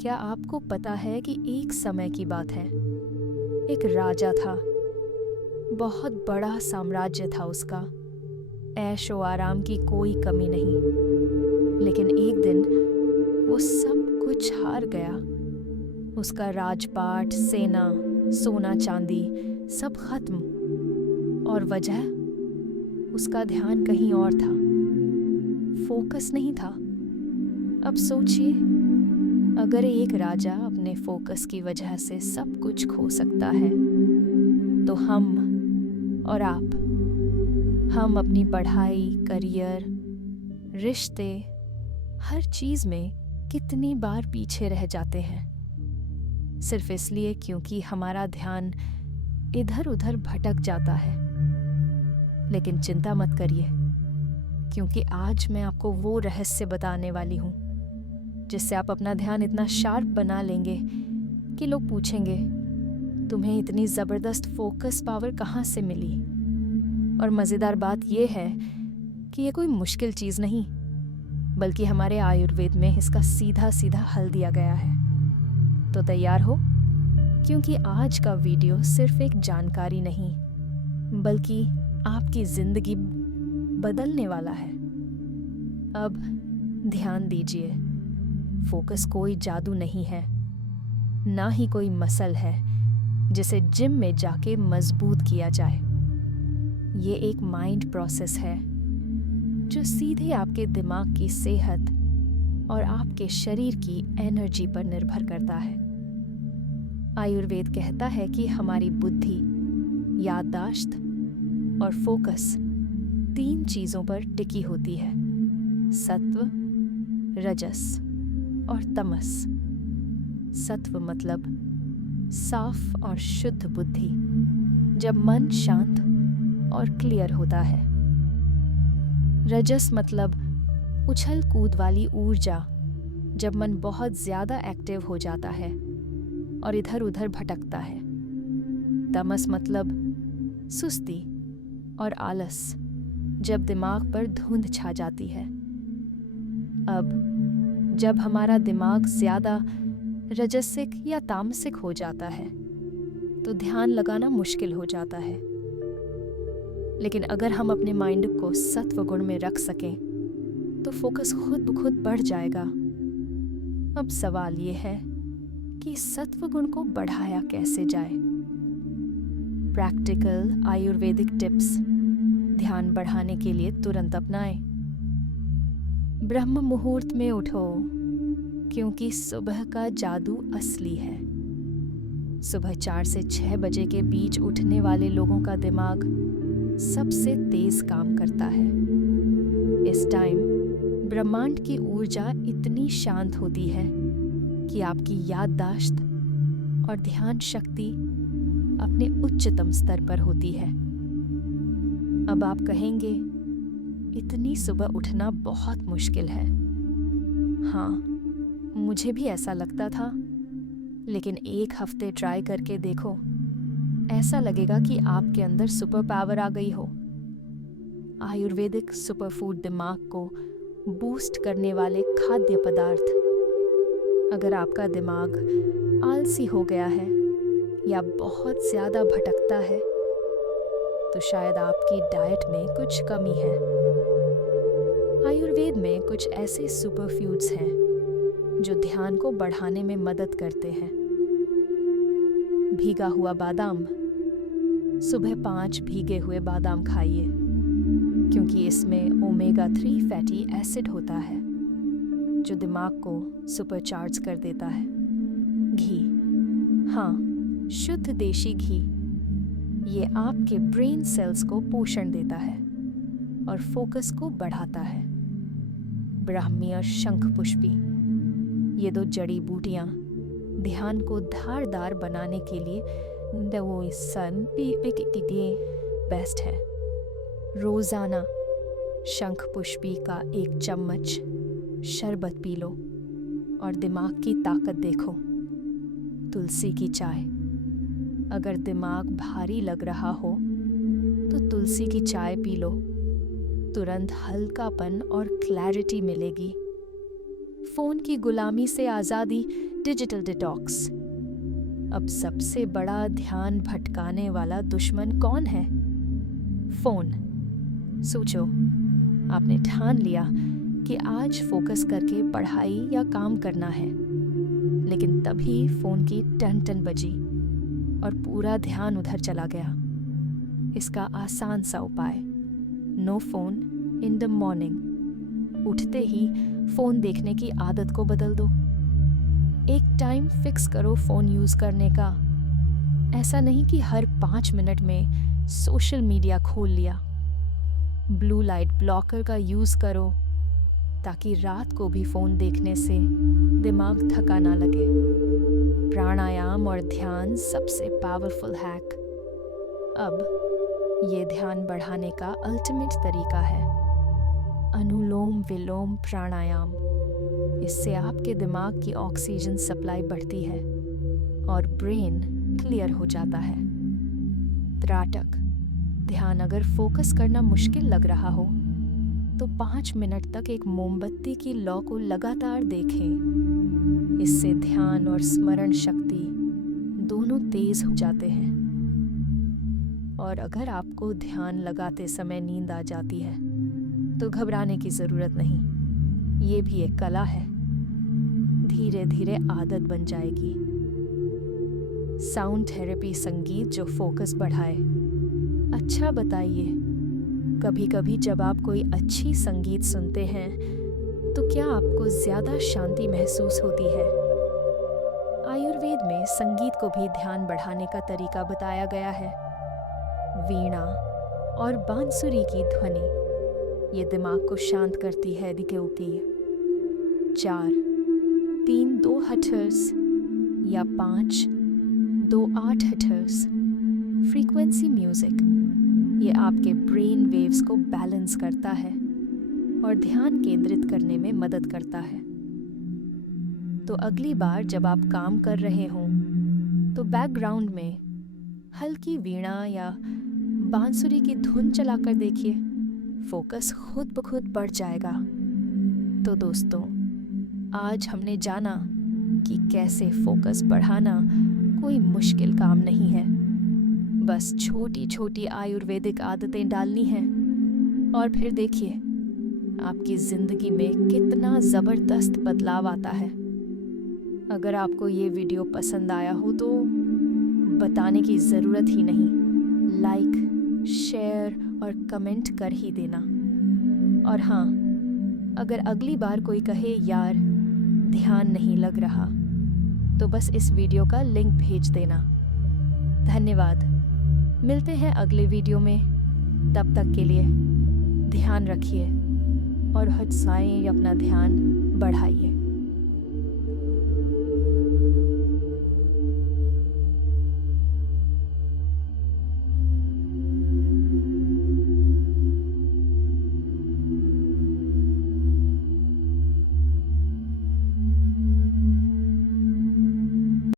क्या आपको पता है कि एक समय की बात है, एक राजा था। बहुत बड़ा साम्राज्य था उसका। ऐश व आराम की कोई कमी नहीं। लेकिन एक दिन वो सब कुछ हार गया। उसका राजपाट, सेना, सोना चांदी सब खत्म। और वजह? उसका ध्यान कहीं और था। फोकस नहीं था। अब सोचिए, अगर एक राजा अपने फोकस की वजह से सब कुछ खो सकता है, तो हम और आप, हम अपनी पढ़ाई, करियर, रिश्ते, हर चीज में कितनी बार पीछे रह जाते हैं, सिर्फ इसलिए क्योंकि हमारा ध्यान इधर उधर भटक जाता है। लेकिन चिंता मत करिए, क्योंकि आज मैं आपको वो रहस्य बताने वाली हूँ जिससे आप अपना ध्यान इतना शार्प बना लेंगे कि लोग पूछेंगे, तुम्हें इतनी ज़बरदस्त फोकस पावर कहाँ से मिली? और मज़ेदार बात यह है कि ये कोई मुश्किल चीज़ नहीं, बल्कि हमारे आयुर्वेद में इसका सीधा सीधा हल दिया गया है। तो तैयार हो, क्योंकि आज का वीडियो सिर्फ एक जानकारी नहीं, बल्कि आपकी ज़िंदगी बदलने वाला है। अब ध्यान दीजिए, फोकस कोई जादू नहीं है, ना ही कोई मसल है जिसे जिम में जाके मजबूत किया जाए। ये एक माइंड प्रोसेस है जो सीधे आपके दिमाग की सेहत और आपके शरीर की एनर्जी पर निर्भर करता है। आयुर्वेद कहता है कि हमारी बुद्धि, याददाश्त और फोकस 3 चीजों पर टिकी होती है: सत्व, रजस और तमस। सत्व मतलब साफ और शुद्ध बुद्धि, जब मन शांत और क्लियर होता है। रजस मतलब उछल कूद वाली ऊर्जा, जब मन बहुत ज्यादा एक्टिव हो जाता है और इधर उधर भटकता है। तमस मतलब सुस्ती और आलस, जब दिमाग पर धुंध छा जाती है। अब जब हमारा दिमाग ज्यादा रजसिक या तामसिक हो जाता है, तो ध्यान लगाना मुश्किल हो जाता है। लेकिन अगर हम अपने माइंड को सत्व गुण में रख सकें, तो फोकस खुद ब खुद बढ़ जाएगा। अब सवाल ये है कि सत्व गुण को बढ़ाया कैसे जाए? प्रैक्टिकल आयुर्वेदिक टिप्स ध्यान बढ़ाने के लिए तुरंत अपनाएं। ब्रह्म मुहूर्त में उठो, क्योंकि सुबह का जादू असली है। सुबह 4 से 6 बजे के बीच उठने वाले लोगों का दिमाग सबसे तेज काम करता है। इस टाइम ब्रह्मांड की ऊर्जा इतनी शांत होती है कि आपकी याददाश्त और ध्यान शक्ति अपने उच्चतम स्तर पर होती है। अब आप कहेंगे, इतनी सुबह उठना बहुत मुश्किल है। हाँ, मुझे भी ऐसा लगता था, लेकिन 1 हफ्ते ट्राई करके देखो, ऐसा लगेगा कि आपके अंदर सुपर पावर आ गई हो। आयुर्वेदिक सुपर फूड दिमाग को बूस्ट करने वाले खाद्य पदार्थ। अगर आपका दिमाग आलसी हो गया है या बहुत ज्यादा भटकता है, तो शायद आपकी डाइट में कुछ कमी है। आयुर्वेद में कुछ ऐसे सुपर फूड्स हैं जो ध्यान को बढ़ाने में मदद करते हैं। भीगा हुआ बादाम। सुबह 5 भीगे हुए बादाम खाइए, क्योंकि इसमें ओमेगा 3 फैटी एसिड होता है जो दिमाग को सुपरचार्ज कर देता है। घी, हाँ, शुद्ध देशी घी। ये आपके ब्रेन सेल्स को पोषण देता है और फोकस को बढ़ाता है। ब्राह्मी और शंख पुष्पी, ये 2 जड़ी बूटियां ध्यान को धारदार बनाने के लिए बेस्ट है। रोजाना शंख पुष्पी का 1 चम्मच शरबत पी लो और दिमाग की ताकत देखो। तुलसी की चाय। अगर दिमाग भारी लग रहा हो तो तुलसी की चाय पी लो, तुरंत हल्कापन और क्लैरिटी मिलेगी। फोन की गुलामी से आज़ादी डिजिटल डिटॉक्स। अब सबसे बड़ा ध्यान भटकाने वाला दुश्मन कौन है? फोन। सोचो, आपने ठान लिया कि आज फोकस करके पढ़ाई या काम करना है, लेकिन तभी फोन की टन टन बजी और पूरा ध्यान उधर चला गया। इसका आसान सा उपाय, no phone in the morning. उठते ही फोन देखने की आदत को बदल दो। एक टाइम फिक्स करो फोन यूज करने का। ऐसा नहीं कि हर 5 मिनट में सोशल मीडिया खोल लिया। ब्लू लाइट ब्लॉकर का यूज करो ताकि रात को भी फोन देखने से दिमाग थका ना लगे। प्राणायाम और ध्यान सबसे पावरफुल हैक। अब ये ध्यान बढ़ाने का अल्टीमेट तरीका है अनुलोम विलोम प्राणायाम। इससे आपके दिमाग की ऑक्सीजन सप्लाई बढ़ती है और ब्रेन क्लियर हो जाता है। त्राटक ध्यान। अगर फोकस करना मुश्किल लग रहा हो तो 5 मिनट तक एक मोमबत्ती की लौ को लगातार देखें। इससे ध्यान और स्मरण शक्ति दोनों तेज हो जाते हैं। और अगर आपको ध्यान लगाते समय नींद आ जाती है तो घबराने की ज़रूरत नहीं। ये भी एक कला है, धीरे धीरे आदत बन जाएगी। साउंड थेरेपी, संगीत जो फोकस बढ़ाए। अच्छा बताइए, कभी कभी जब आप कोई अच्छी संगीत सुनते हैं तो क्या आपको ज़्यादा शांति महसूस होती है? आयुर्वेद में संगीत को भी ध्यान बढ़ाने का तरीका बताया गया है। वीणा और बांसुरी की ध्वनि ये दिमाग को शांत करती है। क्योंकि 4, 3, 2 हर्ट्ज या 5, 2, 8 हर्ट्ज फ्रीक्वेंसी म्यूजिक ये आपके ब्रेन वेव्स को बैलेंस करता है और ध्यान केंद्रित करने में मदद करता है। तो अगली बार जब आप काम कर रहे हों तो बैकग्राउंड में हल्की वीणा या बांसुरी की धुन चलाकर देखिए, फोकस खुद ब खुद बढ़ जाएगा। तो दोस्तों, आज हमने जाना कि कैसे फोकस बढ़ाना कोई मुश्किल काम नहीं है। बस छोटी छोटी आयुर्वेदिक आदतें डालनी हैं और फिर देखिए आपकी ज़िंदगी में कितना ज़बरदस्त बदलाव आता है। अगर आपको ये वीडियो पसंद आया हो तो बताने की ज़रूरत ही नहीं, लाइक, शेयर और कमेंट कर ही देना। और हाँ, अगर अगली बार कोई कहे यार ध्यान नहीं लग रहा तो बस इस वीडियो का लिंक भेज देना। धन्यवाद। मिलते हैं अगले वीडियो में। तब तक के लिए ध्यान रखिए और हर समय अपना ध्यान बढ़ाइए।